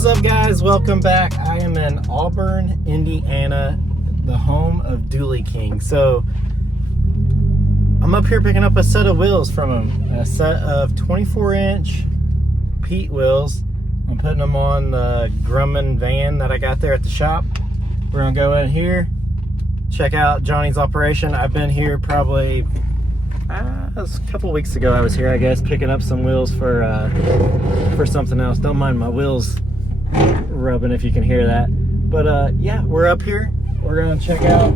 What's up, guys? Welcome back. I am in Auburn, Indiana, the home of DUALLY King. So I'm up here picking up a set of wheels from him, a set of 24-inch Pete wheels. I'm putting them on the Grumman van that I got there at the shop. We're gonna go in here, check out Johnny's operation. I've been here probably it was a couple weeks ago. I was here, I guess, picking up some wheels for something else. Don't mind my wheels rubbing if you can hear that. But yeah, we're up here. We're gonna check out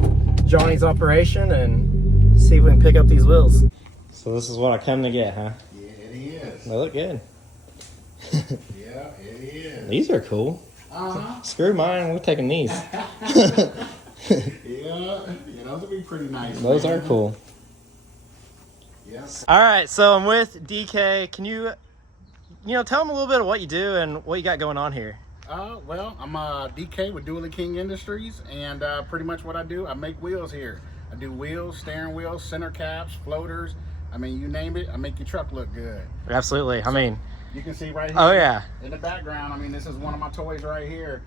Johnny's operation and see if we can pick up these wheels. So this is what I come to get, huh? Yeah, it is. They look good. Yeah, it is. These are cool. Screw mine, we're taking these. Yeah, those would be pretty nice. Those are cool. Yes. All right, so I'm with DK. Can you tell them a little bit of what you do and what you got going on here? Well, I'm DK with DUALLY King Industries, and pretty much what I do, I make wheels here. I do wheels, steering wheels, center caps, floaters. I mean, you name it, I make your truck look good. Absolutely. I mean, you can see right here. Oh yeah. In the background, I mean, this is one of my toys right here.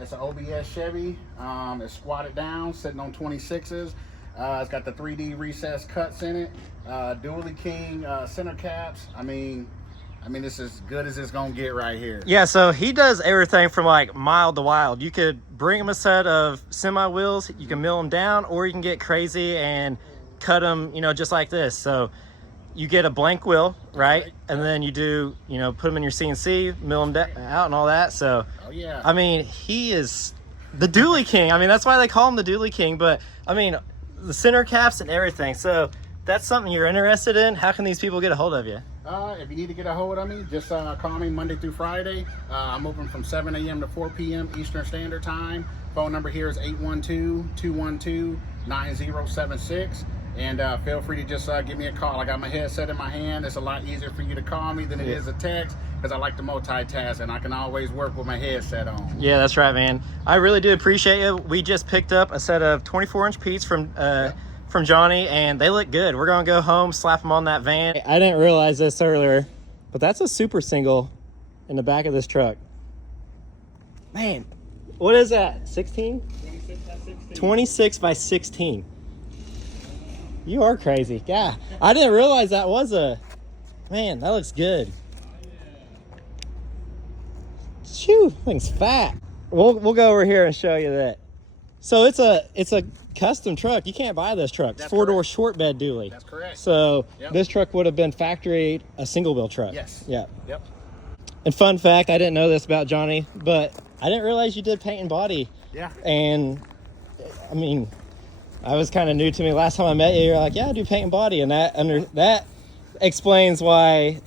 It's an OBS Chevy. It's squatted down, sitting on 26s. It's got the 3D recessed cuts in it. DUALLY King center caps. I mean, this is as good as it's gonna get right here. Yeah, so he does everything from like mild to wild. You could bring him a set of semi wheels, you can mill them down, or you can get crazy and cut them, just like this. So you get a blank wheel, right? And then you do, put them in your CNC, mill them out and all that. So, oh yeah. I mean, he is the DUALLY King. I mean, that's why they call him the DUALLY King. But I mean, the center caps and everything. So that's something you're interested in. How can these people get a hold of you? If you need to get a hold of me, just call me Monday through Friday. I'm open from 7 a.m. to 4 p.m. Eastern Standard Time. Phone number here is 812-212-9076. And feel free to just give me a call. I got my headset in my hand. It's a lot easier for you to call me than it is a text, because I like to multitask and I can always work with my headset on. Yeah, that's right, man. I really do appreciate it. We just picked up a set of 24-inch Pete's from Johnny, and they look good. We're gonna go home, slap them on that van. I didn't realize this earlier, but that's a super single in the back of this truck. Man, what is that? 16? 26 by 16. 26 by 16. You are crazy. Yeah, I didn't realize that was a... Man, that looks good. Shoo, thing's fat. We'll go over here and show you that. So it's a custom truck. You can't buy this truck. It's four-door short bed dually. That's correct. So this truck would have been factory a single wheel truck. Yes. Yeah. Yep. And fun fact, I didn't know this about Johnny, but I didn't realize you did paint and body. Yeah. And I mean, I was kind of new to me. Last time I met you, you're like, yeah, I do paint and body, and that explains why.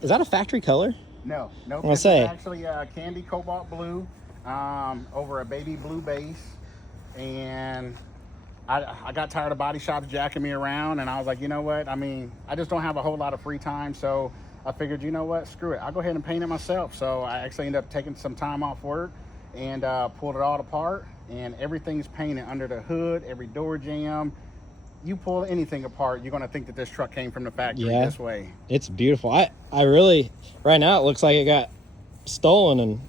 Is that a factory color? No, I'm gonna say it's actually candy cobalt blue over a baby blue base. And I got tired of body shops jacking me around, and I was like, you know what? I mean, I just don't have a whole lot of free time, so I figured, you know what? Screw it. I'll go ahead and paint it myself. So I actually ended up taking some time off work and pulled it all apart, and everything's painted under the hood, every door jamb. You pull anything apart, you're gonna think that this truck came from the factory this way. It's beautiful. I really, right now it looks like it got stolen and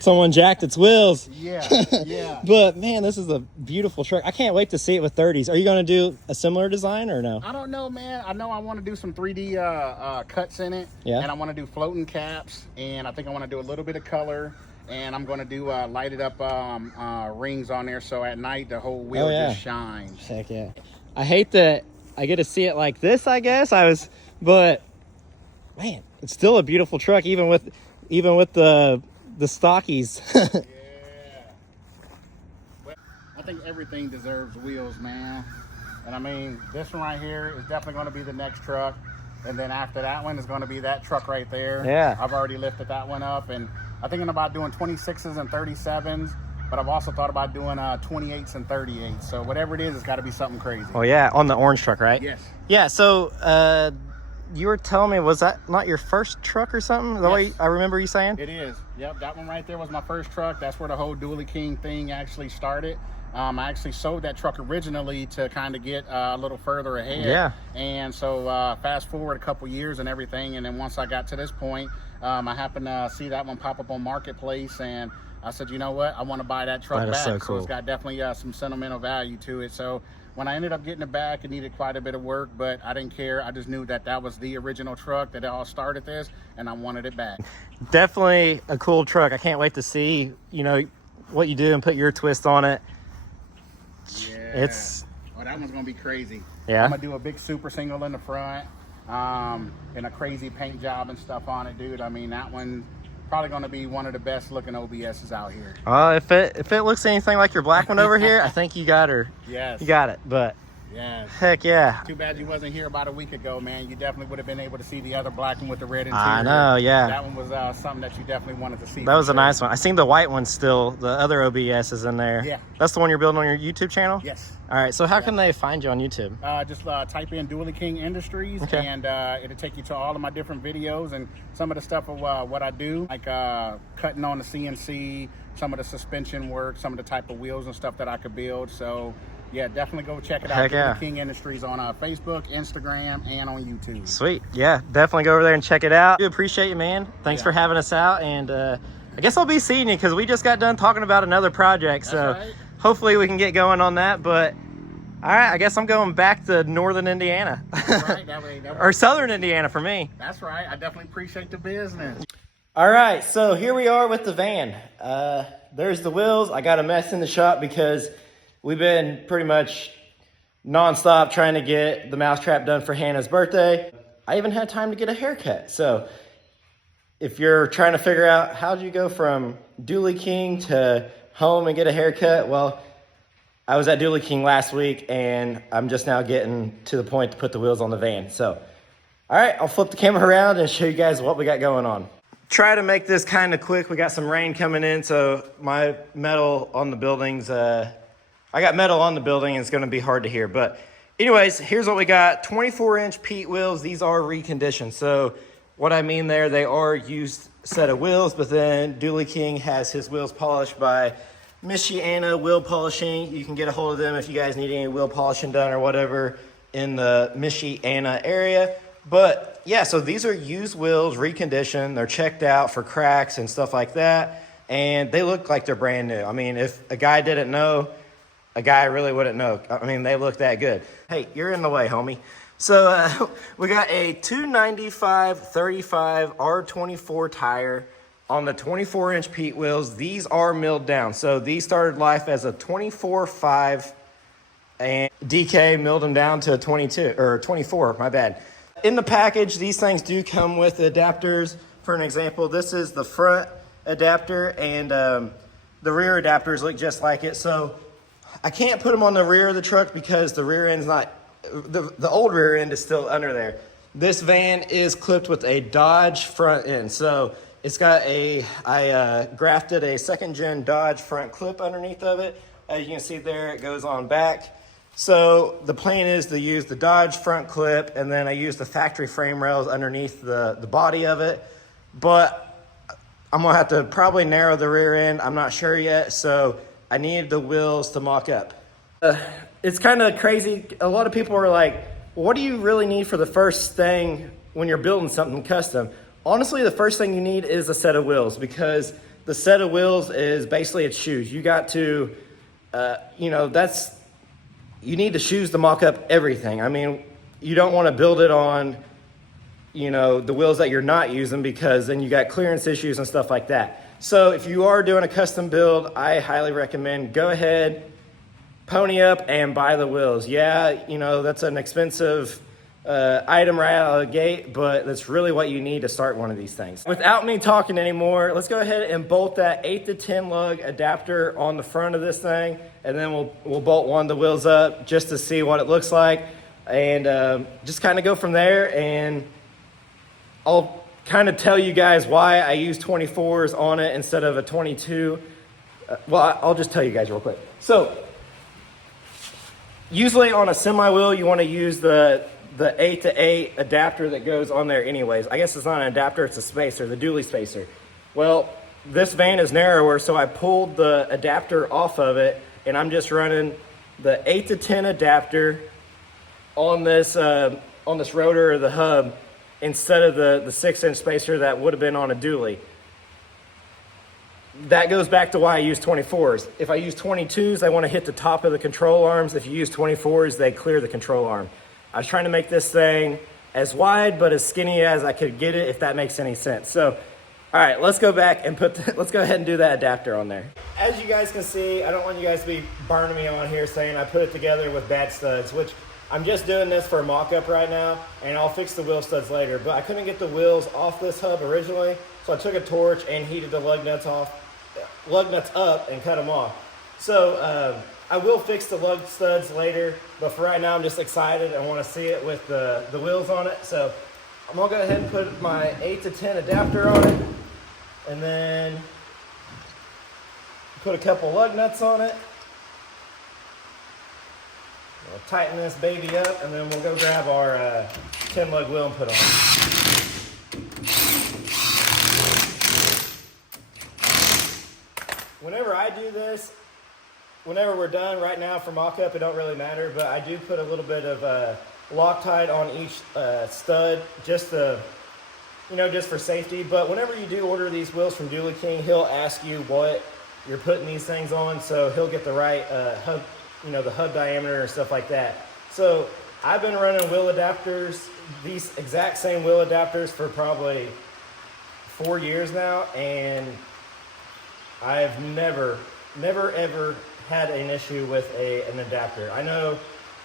someone jacked its wheels. Yeah, yeah. But man, this is a beautiful truck. I can't wait to see it with 30s. Are you going to do a similar design or no? I don't know, man. I know I want to do some 3D cuts in it. Yeah. And I want to do floating caps, and I think I want to do a little bit of color, and I'm going to do lighted up rings on there, so at night the whole wheel just shines. Heck yeah. I hate that I get to see it like this, I guess. But man, it's still a beautiful truck, even with the stockies. Yeah. Well, I think everything deserves wheels, man. And I mean, this one right here is definitely going to be the next truck. And then after that one is going to be that truck right there. Yeah. I've already lifted that one up. And I'm thinking about doing 26s and 37s. But I've also thought about doing 28s and 38s. So whatever it is, it's got to be something crazy. Oh, yeah. On the orange truck, right? Yes. Yeah. So you were telling me, was that not your first truck or something? Is that what I remember you saying? It is. Yep, that one right there was my first truck. That's where the whole DUALLY King thing actually started. I actually sold that truck originally to kind of get a little further ahead. Yeah. And so fast forward a couple years and everything, and then once I got to this point, I happened to see that one pop up on Marketplace, and I said, you know what, I want to buy that truck That is back. so cool. It's got definitely some sentimental value to it. So when I ended up getting it back, it needed quite a bit of work, but I didn't care. I just knew that that was the original truck that all started this, and I wanted it back. Definitely a cool truck. I can't wait to see, you know, what you do and put your twist on it. Yeah. It's Oh, that one's gonna be crazy. Yeah? I'm gonna do a big super single in the front, and a crazy paint job and stuff on it, dude. I mean, that one probably gonna be one of the best looking OBSs out here. if it looks anything like your black one over here, I think you got her. Yes. You got it. But Yes. heck yeah. Too bad you wasn't here about a week ago, man. You definitely would have been able to see the other black one with the red interior. I know, yeah. That one was something that you definitely wanted to see. That was a nice one. I seen the white one still. The other OBS is in there. Yeah. That's the one you're building on your YouTube channel? Yes. All right. So how can they find you on YouTube? Just type in DUALLY King Industries, Okay. and it'll take you to all of my different videos and some of the stuff of what I do, like cutting on the CNC, some of the suspension work, some of the type of wheels and stuff that I could build. So yeah, definitely go check it out. Heck yeah. DUALLY King Industries on Facebook, Instagram, and on YouTube. Sweet. Yeah, definitely go over there and check it out. We appreciate you, man. Thanks Yeah. for having us out. And I guess I'll be seeing you because we just got done talking about another project. So That's right. hopefully we can get going on that. But all right, I guess I'm going back to northern Indiana. Right, that way. Or southern Indiana for me. That's right. I definitely appreciate the business. All right, so here we are with the van. There's the wheels. I got a mess in the shop because we've been pretty much nonstop trying to get the mousetrap done for Hannah's birthday. I even had time to get a haircut. So if you're trying to figure out how do you go from DUALLY King to home and get a haircut, well, I was at DUALLY King last week and I'm just now getting to the point to put the wheels on the van. So, all right, I'll flip the camera around and show you guys what we got going on. Try to make this kind of quick. We got some rain coming in, so my metal on the buildings, I got metal on the building and it's gonna be hard to hear. But anyways, here's what we got. 24-inch Pete wheels. These are reconditioned. So what I mean there, they are used set of wheels, but then DUALLY King has his wheels polished by Michiana Wheel Polishing. You can get a hold of them if you guys need any wheel polishing done or whatever in the Michiana area. But yeah, so these are used wheels, reconditioned. They're checked out for cracks and stuff like that. And they look like they're brand new. I mean, if a guy didn't know, a guy really wouldn't know. I mean, they look that good. Hey, you're in the way, homie. So we got a 295/35 R24 tire on the 24-inch Pete wheels. These are milled down. So these started life as a 24/5 and DK milled them down to a 22 or 24, my bad. In the package, these things do come with adapters. For an example, this is the front adapter and the rear adapters look just like it. So I can't put them on the rear of the truck because the rear end's not, the old rear end is still under there. This van is clipped with a Dodge front end. So it's got I grafted a second gen Dodge front clip underneath of it. As you can see there, it goes on back. So the plan is to use the Dodge front clip, and then I use the factory frame rails underneath the body of it. But I'm gonna have to probably narrow the rear end. I'm not sure yet, so I need the wheels to mock up. It's kind of crazy. A lot of people are like, what do you really need for the first thing when you're building something custom? Honestly, the first thing you need is a set of wheels, because the set of wheels is basically its shoes. You got to, you need the shoes to mock up everything. I mean, you don't want to build it on, the wheels that you're not using, because then you got clearance issues and stuff like that. So if you are doing a custom build, I highly recommend go ahead, pony up and buy the wheels. Yeah, that's an expensive item right out of the gate, but that's really what you need to start one of these things. Without me talking anymore, let's go ahead and bolt that 8 to 10 lug adapter on the front of this thing, and then we'll bolt one of the wheels up just to see what it looks like, and just kind of go from there. And I'll kind of tell you guys why I use 24s on it instead of a 22. I'll just tell you guys real quick. So usually on a semi wheel, you want to use the 8 to 8 adapter that goes on there anyways. I guess it's not an adapter, it's a spacer, the DUALLY spacer. Well, this van is narrower, so I pulled the adapter off of it, and I'm just running the 8 to 10 adapter on this rotor or the hub, instead of the 6-inch spacer that would have been on a dually. That goes back to why I use 24s. If I use 22s, I want to hit the top of the control arms. If you use 24s, they clear the control arm. I was trying to make this thing as wide but as skinny as I could get it, if that makes any sense. So, all right, let's go back and let's go ahead and do that adapter on there. As you guys can see, I don't want you guys to be burning me on here saying I put it together with bad studs, which I'm just doing this for a mock-up right now, and I'll fix the wheel studs later. But I couldn't get the wheels off this hub originally, so I took a torch and heated the lug nuts up and cut them off. So I will fix the lug studs later, but for right now I'm just excited. I want to see it with the wheels on it. So I'm gonna go ahead and put my 8 to 10 adapter on it, and then put a couple lug nuts on it. We'll tighten this baby up, and then we'll go grab our 10 lug wheel and put on. Whenever I do this, whenever we're done right now for mock-up, it don't really matter, but I do put a little bit of Loctite on each stud, just to, just for safety. But whenever you do order these wheels from DUALLY King, he'll ask you what you're putting these things on, so he'll get the right hub, the hub diameter and stuff like that. So I've been running wheel adapters, these exact same wheel adapters, for probably 4 years now, and I've never ever had an issue with an adapter. I know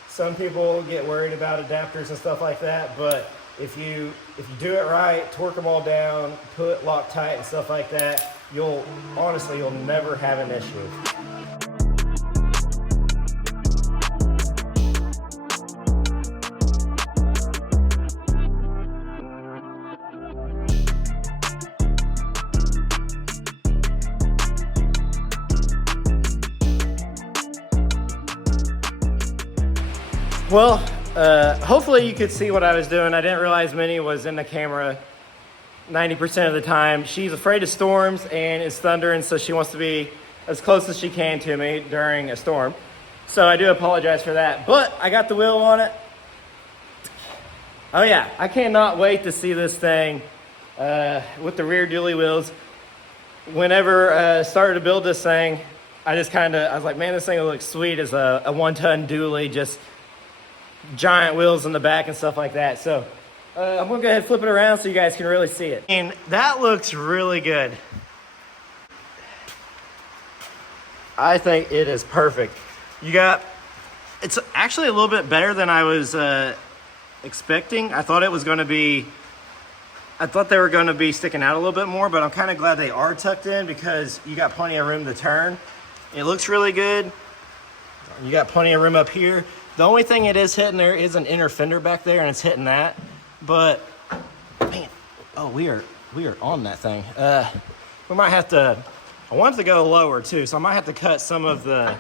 some people get worried about adapters and stuff like that, but if you do it right, torque them all down, put Loctite and stuff like that, you'll never have an issue. Well, hopefully you could see what I was doing. I didn't realize Minnie was in the camera 90% of the time. She's afraid of storms and it's thundering, so she wants to be as close as she can to me during a storm. So I do apologize for that, but I got the wheel on it. Oh yeah, I cannot wait to see this thing with the rear dually wheels. Whenever I started to build this thing, I was like, man, this thing will look sweet as a 1-ton dually, just giant wheels in the back and stuff like that. So I'm gonna go ahead and flip it around so you guys can really see it. And that looks really good. I think it is perfect. It's actually a little bit better than I was expecting. I thought they were gonna be sticking out a little bit more, but I'm kind of glad they are tucked in because you got plenty of room to turn. It looks really good. You got plenty of room up here. The only thing it is hitting there is an inner fender back there, and it's hitting that. But man, oh, we are on that thing. We might have to. I want it to go lower too, so I might have to cut some of the.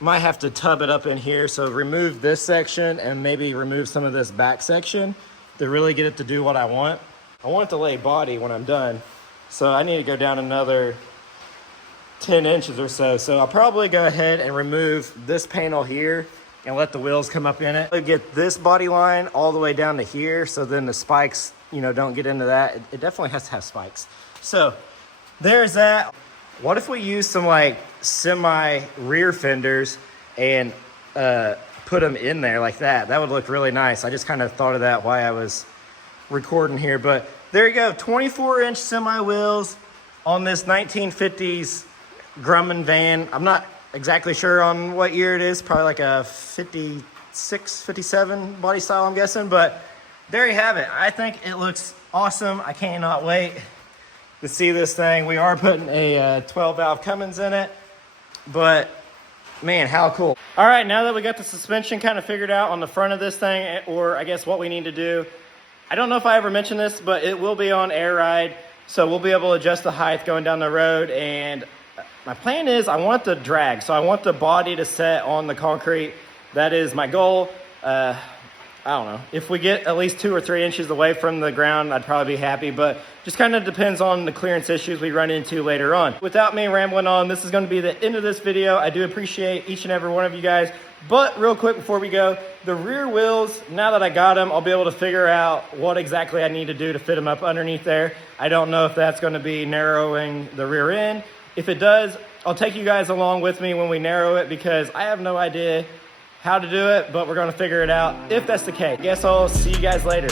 Might have to tub it up in here. So remove this section and maybe remove some of this back section to really get it to do what I want. I want it to lay body when I'm done, so I need to go down another 10 inches or so. So I'll probably go ahead and remove this panel here and let the wheels come up in it. I'll get this body line all the way down to here, so then the spikes, don't get into that. It definitely has to have spikes. So there's that. What if we use some like semi rear fenders and put them in there like that? That would look really nice. I just kind of thought of that while I was recording here, but there you go. 24-inch semi wheels on this 1950s Grumman van. I'm not exactly sure on what year it is, probably like a 56, 57 body style, I'm guessing, but there you have it. I think it looks awesome. I cannot wait to see this thing. We are putting a 12 valve Cummins in it, but man, how cool. All right, now that we got the suspension kind of figured out on the front of this thing, or I guess what we need to do, I don't know if I ever mentioned this, but it will be on air ride, so we'll be able to adjust the height going down the road. And my plan is I want the drag, so I want the body to set on the concrete. That is my goal. I don't know. If we get at least 2 or 3 inches away from the ground, I'd probably be happy, but just kind of depends on the clearance issues we run into later on. Without me rambling on, this is going to be the end of this video. I do appreciate each and every one of you guys. But real quick before we go, the rear wheels, now that I got them, I'll be able to figure out what exactly I need to do to fit them up underneath there. I don't know if that's going to be narrowing the rear end. If it does, I'll take you guys along with me when we narrow it, because I have no idea how to do it, but we're going to figure it out if that's the case. Guess I'll see you guys later.